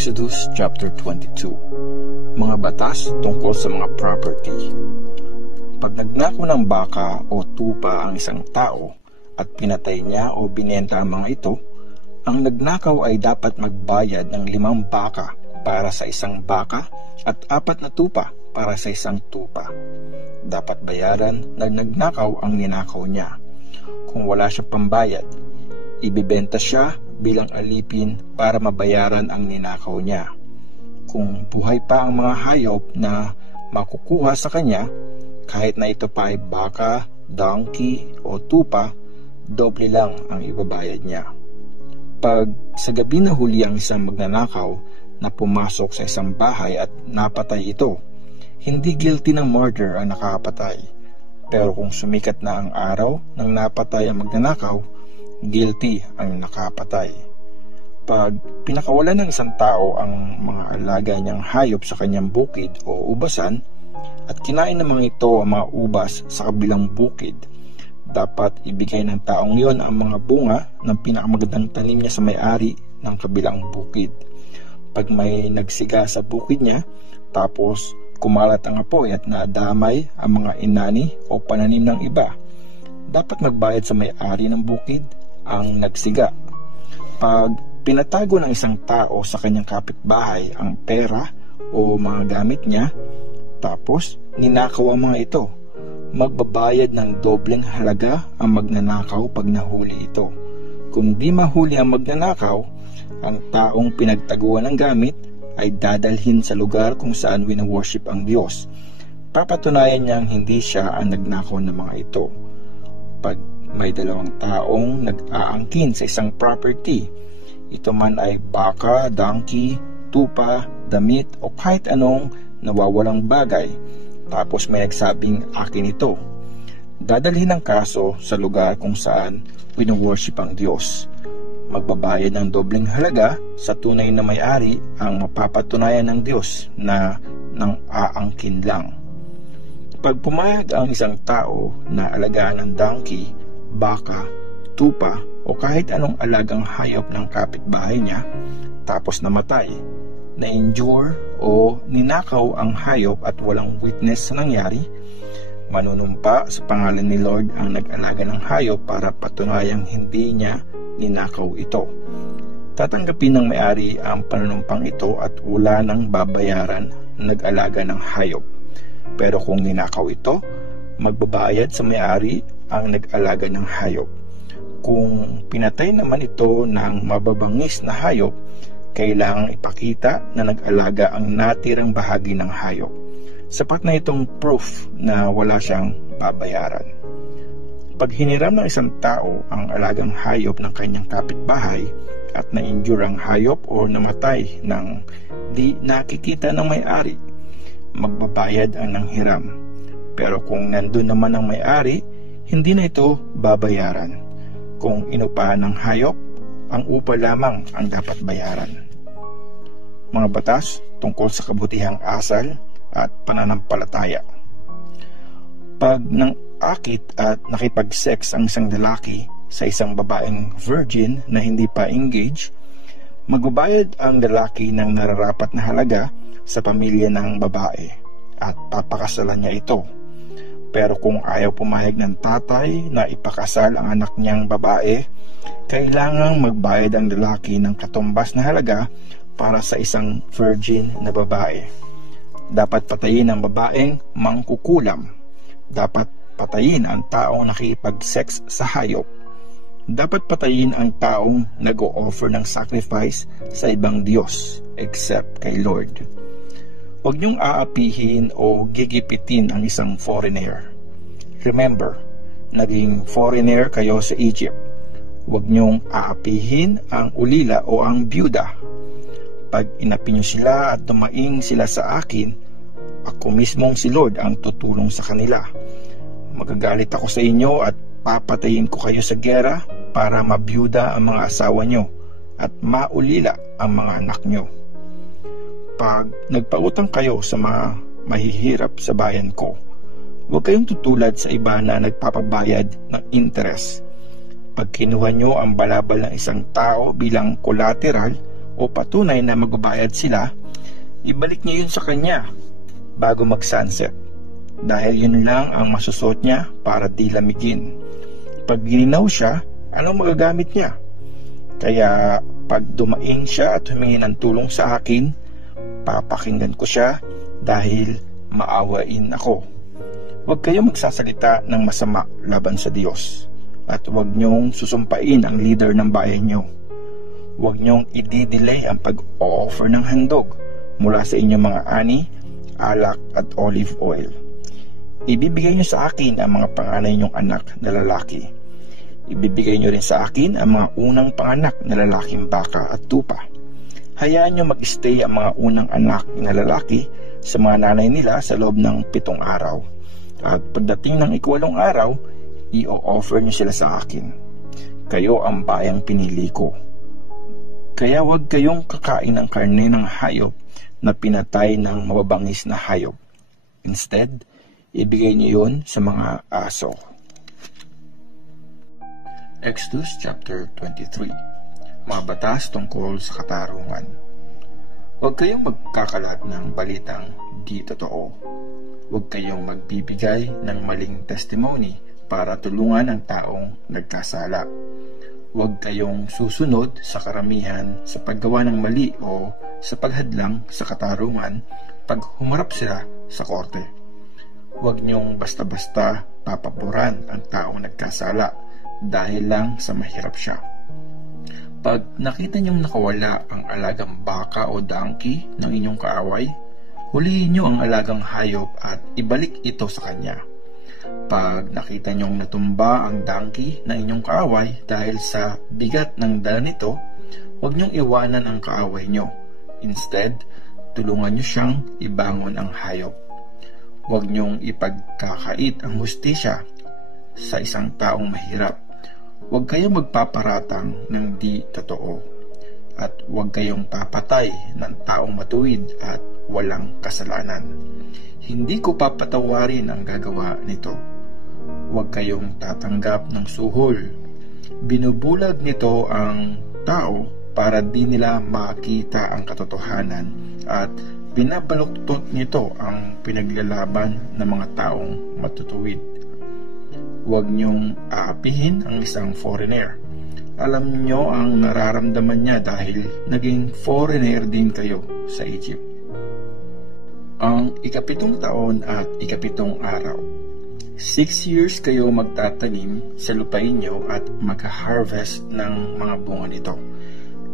Exodus chapter 22. Mga batas tungkol sa mga property. Pag nagnakaw ng baka o tupa ang isang tao at pinatay niya o binenta ang mga ito, ang nagnakaw ay dapat magbayad ng 5 baka para sa isang baka at 4 na tupa para sa isang tupa. Dapat bayaran ng nagnakaw ang ninakaw niya. Kung wala siyang pambayad, ibibenta siya bilang alipin para mabayaran ang ninakaw niya. Kung buhay pa ang mga hayop na makukuha sa kanya, kahit na ito pa ay baka, donkey o tupa, doble lang ang ibabayad niya. Pag sa gabi na huli ang isang magnanakaw na pumasok sa isang bahay at napatay ito, hindi guilty ng murder ang nakapatay. Pero kung sumikat na ang araw ng napatay ang magnanakaw, guilty ang nakapatay. Pag pinakawalan ng isang tao ang mga alaga niyang hayop sa kanyang bukid o ubasan at kinain ng mga ito ang mga ubas sa kabilang bukid, dapat ibigay ng taong yon ang mga bunga ng pinakamagandang tanim niya sa may-ari ng kabilang bukid. Pag may nagsiga sa bukid niya, tapos kumalat ang apoy at nadamay ang mga inani o pananim ng iba, dapat magbayad sa may-ari ng bukid ang nagsiga. Pag pinatago ng isang tao sa kanyang kapitbahay ang pera o mga gamit niya, tapos ninakaw ang mga ito, magbabayad ng dobleng halaga ang magnanakaw pag nahuli ito. Kung di mahuli ang magnanakaw, ang taong pinagtaguan ng gamit ay dadalhin sa lugar kung saan wino-worship ang Diyos. Papatunayan niyang hindi siya ang nagnakaw ng mga ito. Pag may 2 taong nag-aangkin sa isang property, ito man ay baka, donkey, tupa, damit o kahit anong nawawalang bagay, tapos may nagsabing akin ito, dadalhin ang kaso sa lugar kung saan wino-worship ang Diyos. Magbabayad ng dobleng halaga sa tunay na may-ari ang mapapatunayan ng Diyos na nang aangkin lang. Pag pumayag ang isang tao na alagaan ng donkey, baka, tupa o kahit anong alagang hayop ng kapitbahay niya, tapos namatay, na-injure o ninakaw ang hayop at walang witness sa nangyari, manunumpa sa pangalan ni Lord ang nag-alaga ng hayop para patunayang hindi niya ninakaw ito. Tatanggapin ng may-ari ang panunumpang ito at wala nang babayaran nag-alaga ng hayop. Pero kung ninakaw ito, magbabayad sa may-ari ang nag-alaga ng hayop. Kung pinatay naman ito ng mababangis na hayop, kailangang ipakita na nag-alaga ang natirang bahagi ng hayop. Sapat na itong proof na wala siyang babayaran. Pag hiniram ng isang tao ang alagang hayop ng kanyang kapitbahay at na-injure ang hayop o namatay ng di nakikita ng may-ari, magbabayad ang nanghiram. Pero kung nandun naman ang may-ari, hindi na ito babayaran. Kung inupahan ng hayop, ang upa lamang ang dapat bayaran. Mga batas tungkol sa kabutihang asal at pananampalataya. Pag nang-akit at nakipag-sex ang isang lalaki sa isang babaeng virgin na hindi pa engaged, magbabayad ang lalaki ng nararapat na halaga sa pamilya ng babae at papakasalan niya ito. Pero kung ayaw pumayag ng tatay na ipakasal ang anak niyang babae, kailangang magbayad ang lalaki ng katumbas na halaga para sa isang virgin na babae. Dapat patayin ang babaeng mangkukulam. Dapat patayin ang taong nakikipag-sex sa hayop. Dapat patayin ang taong nag-o-offer ng sacrifice sa ibang Diyos except kay Lord. Huwag niyong aapihin o gigipitin ang isang foreigner. Remember, naging foreigner kayo sa Egypt. Huwag niyong aapihin ang ulila o ang byuda. Pag inapi niyo sila at tumaing sila sa akin, ako mismong si Lord ang tutulong sa kanila. Magagalit ako sa inyo at papatayin ko kayo sa gera para mabyuda ang mga asawa niyo at maulila ang mga anak niyo. Pag nagpautang kayo sa mga mahihirap sa bayan ko, huwag kayong tutulad sa iba na nagpapabayad ng interest. Pag kinuha nyo ang balabal ng isang tao bilang collateral o patunay na magbabayad sila, ibalik niyo yun sa kanya bago mag-sunset. Dahil yun lang ang masusot niya para di lamigin. Pag gininaw siya, anong magagamit niya? Kaya pag dumaing siya at humingi ng tulong sa akin, papakinggan ko siya dahil maawain ako. Huwag kayong magsasalita ng masama laban sa Diyos, at huwag niyong susumpain ang leader ng bayan niyo. Huwag niyong i-delay ang pag-offer ng handog mula sa inyong mga ani, alak at olive oil. Ibibigay niyo sa akin ang mga panganay niyong anak na lalaki. Ibibigay niyo rin sa akin ang mga unang panganak na lalaking baka at tupa. Hayaan niyo mag-stay ang mga unang anak na lalaki sa mga nanay nila sa loob ng 7 araw. At pagdating ng 8 araw, i-offer niyo sila sa akin. Kayo ang bayang pinili ko. Kaya huwag kayong kakain ng karne ng hayop na pinatay ng mababangis na hayop. Instead, ibigay niyo yun sa mga aso. Exodus chapter 23. Mga batas tungkol sa katarungan. Huwag kayong magkakalat ng balitang di totoo. Huwag kayong magbibigay ng maling testimony para tulungan ang taong nagkasala. Huwag kayong susunod sa karamihan sa paggawa ng mali o sa paghadlang sa katarungan pag humarap sila sa korte. Huwag niyong basta-basta papaboran ang taong nagkasala dahil lang sa mahirap siya. Pag nakita niyong nakawala ang alagang baka o donkey ng inyong kaaway, hulihin niyo ang alagang hayop at ibalik ito sa kanya. Pag nakita niyong natumba ang donkey ng inyong kaaway dahil sa bigat ng dala nito, huwag niyong iwanan ang kaaway niyo. Instead, tulungan niyo siyang ibangon ang hayop. Huwag niyong ipagkakait ang hustisya sa isang taong mahirap. Huwag kayong magpaparatang ng di totoo. At huwag kayong papatay ng taong matuwid at walang kasalanan. Hindi ko papatawarin ang gagawa nito. Huwag kayong tatanggap ng suhol. Binubulag nito ang tao para di nila makita ang katotohanan at binabaluktot nito ang pinaglalaban ng mga taong matutuwid. Huwag niyong aapihin ang isang foreigner. Alam niyo ang nararamdaman niya dahil naging foreigner din kayo sa Egypt. Ang 7 taon at 7 araw. 6 years kayo magtatanim sa lupain niyo at mag-harvest ng mga bunga nito.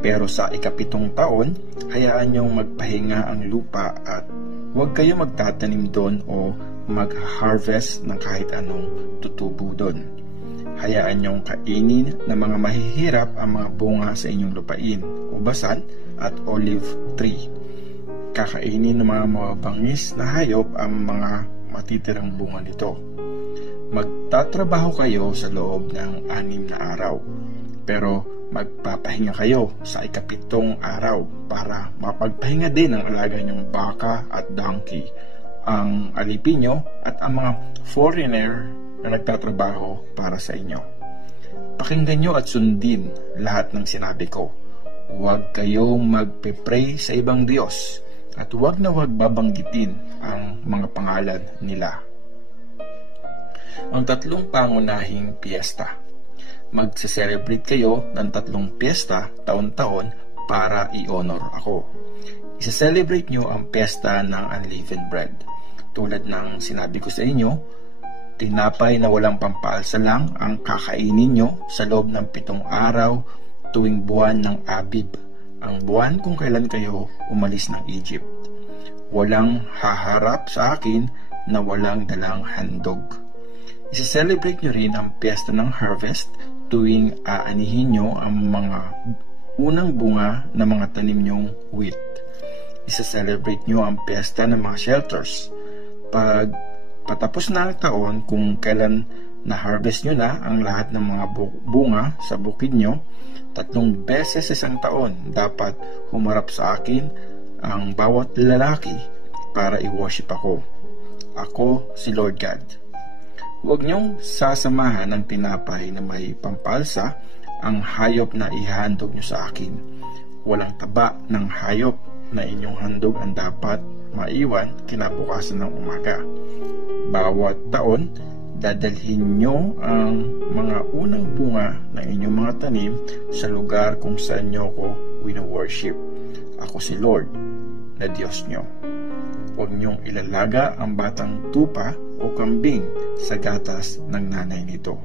Pero sa 7 taon, hayaan niyong magpahinga ang lupa at huwag kayo magtatanim doon o mag-harvest ng kahit anong tutubo doon. Hayaan niyong kainin ng mga mahihirap ang mga bunga sa inyong lupain, ubasan at olive tree. Kakainin ng mga mabangis na hayop ang mga matitirang bunga nito. Magtatrabaho kayo sa loob ng 6 na araw, pero magpapahinga kayo sa 7 araw para mapagpahinga din ang alaga niyong baka at donkey, ang alipin nyo at ang mga foreigner na nagtatrabaho para sa inyo. Pakinggan nyo at sundin lahat ng sinabi ko. Huwag kayong magpe-pray sa ibang Diyos at huwag na huwag babanggitin ang mga pangalan nila. Ang 3 pangunahing piyesta. Magse-celebrate kayo ng 3 piyesta taon-taon para i-honor ako. Isa-celebrate nyo ang piyesta ng unleavened bread. Tulad ng sinabi ko sa inyo, tinapay na walang pampaalsa lang ang kakainin nyo sa loob ng 7 araw tuwing buwan ng Abib, ang buwan kung kailan kayo umalis ng Egypt. Walang haharap sa akin na walang dalang handog. Isa-celebrate nyo rin ang piyesta ng harvest tuwing aanihin nyo ang mga unang bunga ng mga tanim nyong wheat. Isa-celebrate nyo ang piyesta ng mga shelters. Pag patapos na ang taon, kung kailan na-harvest nyo na ang lahat ng mga bunga sa bukid nyo, 3 beses sa isang taon dapat humarap sa akin ang bawat lalaki para i-worship ako. Ako si Lord God. Huwag niyong sasamahan ng tinapay na may pampalsa ang hayop na ihandog niyo sa akin. walang taba ng hayop na inyong handog ang dapat maiwan kinabukasan ng umaga. Bawat taon, dadalhin nyo ang mga unang bunga ng inyong mga tanim sa lugar kung saan nyo ko wino-worship. Ako si Lord, na Diyos nyo. Huwag nyong ilalaga ang batang tupa o kambing sa gatas ng nanay nito.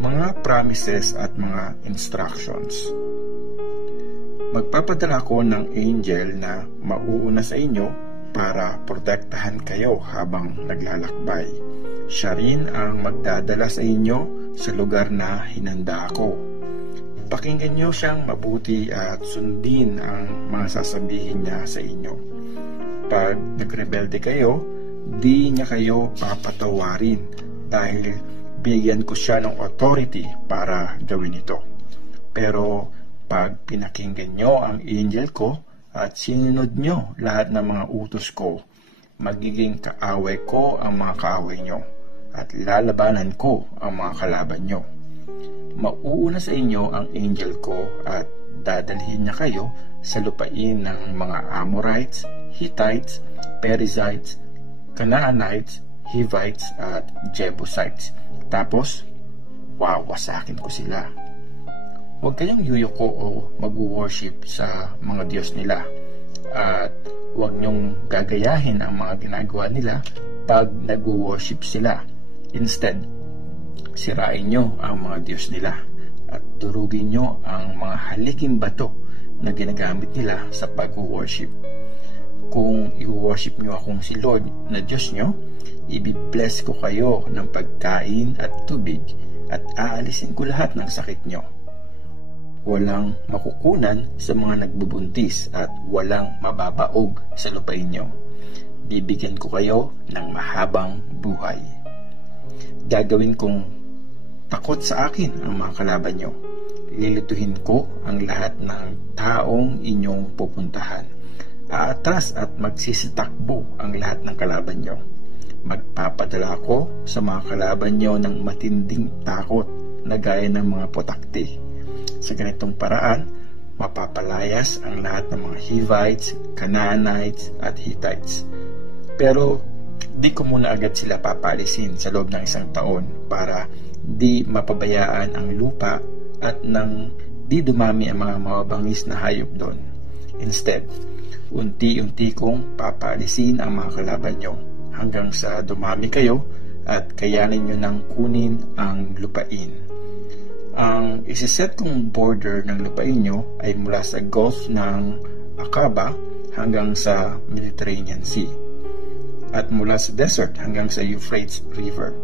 Mga promises at mga instructions. Magpapadala ko ng angel na mauuna sa inyo para protektahan kayo habang naglalakbay. Siya rin ang magdadala sa inyo sa lugar na hinanda ko. Pakinggan nyo siyang mabuti at sundin ang mga sasabihin niya sa inyo. Pag nagrebelde kayo, di niya kayo papatawarin dahil bigyan ko siya ng authority para gawin ito. Pero pag pinakinggan nyo ang angel ko at sinunod nyo lahat ng mga utos ko, magiging kaaway ko ang mga kaaway nyo at lalabanan ko ang mga kalaban nyo. Mauuna sa inyo ang angel ko at dadalhin niya kayo sa lupain ng mga Amorites, Hittites, Perizzites, Canaanites, Hivites at Jebusites. Tapos, wawasakin ko sila. Huwag kayong yuyuko o mag-worship sa mga Diyos nila at huwag niyong gagayahin ang mga ginagawa nila pag nag-worship sila. Instead, sirain nyo ang mga Diyos nila at durugin nyo ang mga haliking bato na ginagamit nila sa pag-worship. Kung i-worship nyo akong si Lord na Diyos nyo, i-bless ko kayo ng pagkain at tubig at aalisin ko lahat ng sakit nyo. Walang makukunan sa mga nagbubuntis at walang mababaog sa lupain nyo. Bibigyan ko kayo ng mahabang buhay. Gagawin kong takot sa akin ang mga kalaban nyo. Lilituhin ko ang lahat ng taong inyong pupuntahan. Aatras at magsisitakbo ang lahat ng kalaban nyo. Magpapadala ko sa mga kalaban nyo ng matinding takot na gaya ng mga putakti. Sa ganitong paraan, mapapalayas ang lahat ng mga Hivites, Canaanites at Hittites. Pero di ko muna agad sila papalisin sa loob ng 1 taon para di mapabayaan ang lupa at nang di dumami ang mga mababangis na hayop doon. Instead, unti-unti kong papalisin ang mga kalaban nyo hanggang sa dumami kayo at kayanin nyo nang kunin ang lupain. Ang isiset kong border ng lupain nyo ay mula sa Gulf ng Aqaba hanggang sa Mediterranean Sea at mula sa desert hanggang sa Euphrates River.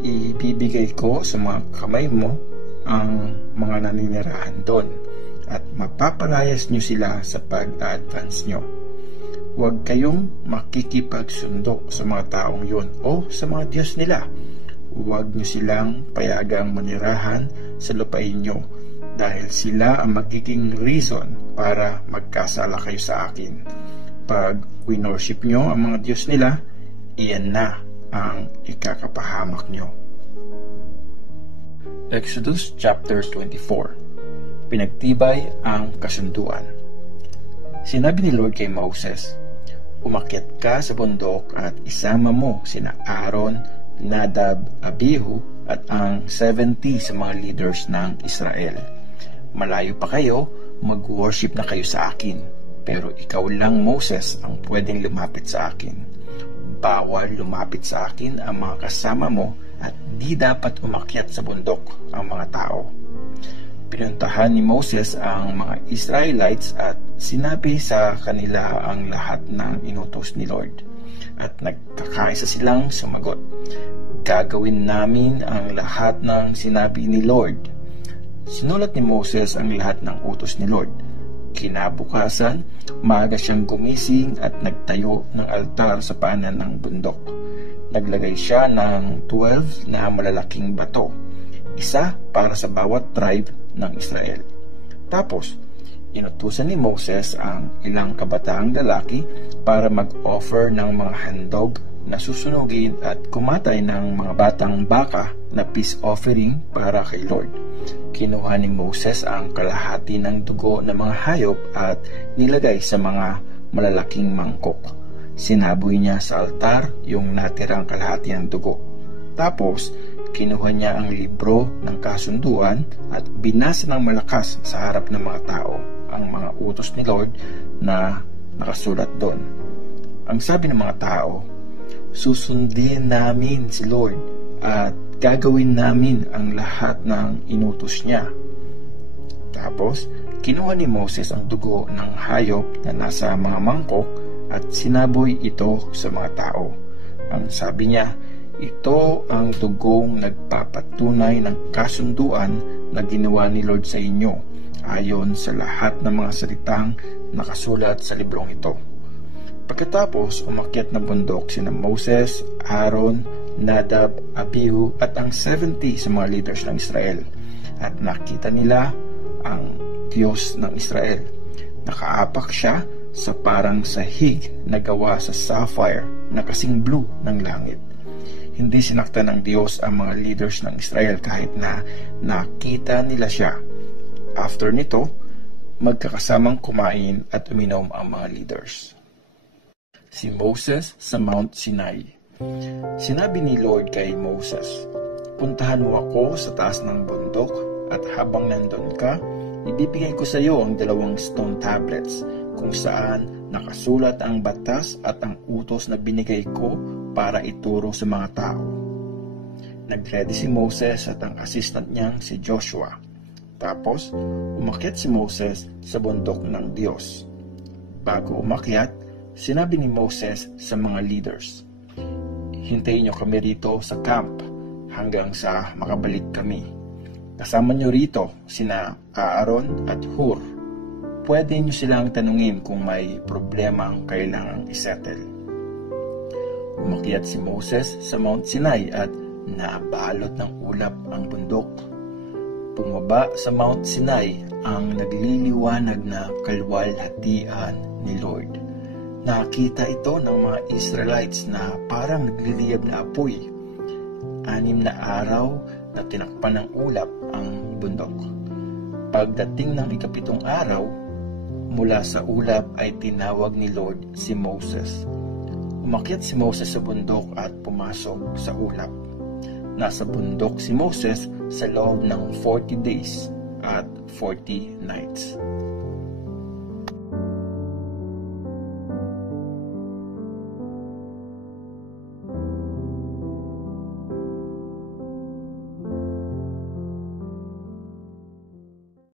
Ibibigay ko sa mga kamay mo ang mga naninirahan doon at mapapalayas nyo sila sa pag-advance nyo. Huwag kayong makikipagsundo sa mga taong yun o sa mga Diyos nila. Huwag nyo silang payagang manirahan sa lupain nyo dahil sila ang magiging reason para magkasala kayo sa akin. Pag winorship nyo ang mga Diyos nila, iyan na ang ikakapahamak nyo. Exodus chapter 24. Pinagtibay ang kasunduan. Sinabi ni Lord kay Moses, umakyat ka sa bundok at isama mo sina Aaron, Nadab, Abihu at ang 70 sa mga leaders ng Israel. Malayo pa kayo, mag-worship na kayo sa akin. Pero ikaw lang, Moses, ang pwedeng lumapit sa akin. Bawal lumapit sa akin ang mga kasama mo at di dapat umakyat sa bundok ang mga tao. Pinuntahan ni Moses ang mga Israelites at sinabi sa kanila ang lahat ng inutos ni Lord. At nagkakaisa silang sumagot, gagawin namin ang lahat ng sinabi ni Lord. Sinulat ni Moses ang lahat ng utos ni Lord. Kinabukasan, maaga siyang gumising at nagtayo ng altar sa paanan ng bundok. Naglagay siya ng 12 na malalaking bato, isa para sa bawat tribe ng Israel. Tapos, inutusan ni Moses ang ilang kabataang lalaki para mag-offer ng mga handog na susunugin at kumatay ng mga batang baka na peace offering para kay Lord. Kinuha ni Moses ang kalahati ng dugo ng mga hayop at nilagay sa mga malalaking mangkok. Sinaboy niya sa altar yung natirang kalahati ng dugo. Tapos, kinuha niya ang libro ng kasunduan at binasa ng malakas sa harap ng mga tao ang mga utos ni Lord na nakasulat doon. Ang sabi ng mga tao, susundin namin si Lord at gagawin namin ang lahat ng inutos niya. Tapos, kinuha ni Moses ang dugo ng hayop na nasa mga mangkok at sinaboy ito sa mga tao. Ang sabi niya, ito ang dugong nagpapatunay ng kasunduan na ginawa ni Lord sa inyo, ayon sa lahat ng mga salitang nakasulat sa librong ito. Pagkatapos, umakyat ng bundok sina Moses, Aaron, Nadab, Abihu at ang 70 sa mga leaders ng Israel. At nakita nila ang Diyos ng Israel. Nakaapak siya sa parang sahig na gawa sa sapphire na kasing blue ng langit. Hindi sinaktan ng Diyos ang mga leaders ng Israel kahit na nakita nila siya. After nito, magkakasamang kumain at uminom ang mga leaders. Si Moses sa Mount Sinai. Sinabi ni Lord kay Moses, puntahan mo ako sa taas ng bundok at habang nandun ka, ibibigay ko sa iyo ang 2 stone tablets kung saan nakasulat ang batas at ang utos na binigay ko para ituro sa mga tao. Nagready si Moses at ang assistant niyang si Joshua. Tapos, umakyat si Moses sa bundok ng Diyos. Bago umakyat, sinabi ni Moses sa mga leaders, hintayin niyo kami rito sa camp hanggang sa makabalik kami. Kasama niyo rito sina Aaron at Hur. Pwede niyo silang tanungin kung may problemang kailangang isettle. Umakyat si Moses sa Mount Sinai at nabalot ng ulap ang bundok. Bumaba sa Mount Sinai ang nagliliwanag na kalwalhatian ni Lord. Nakita ito ng mga Israelites na parang nagliliyab na apoy. 6 na araw na tinakpan ng ulap ang bundok. Pagdating ng 7 araw, mula sa ulap ay tinawag ni Lord si Moses. Umakyat si Moses sa bundok at pumasok sa ulap. Nasa bundok si Moses sa loob ng 40 days at 40 nights.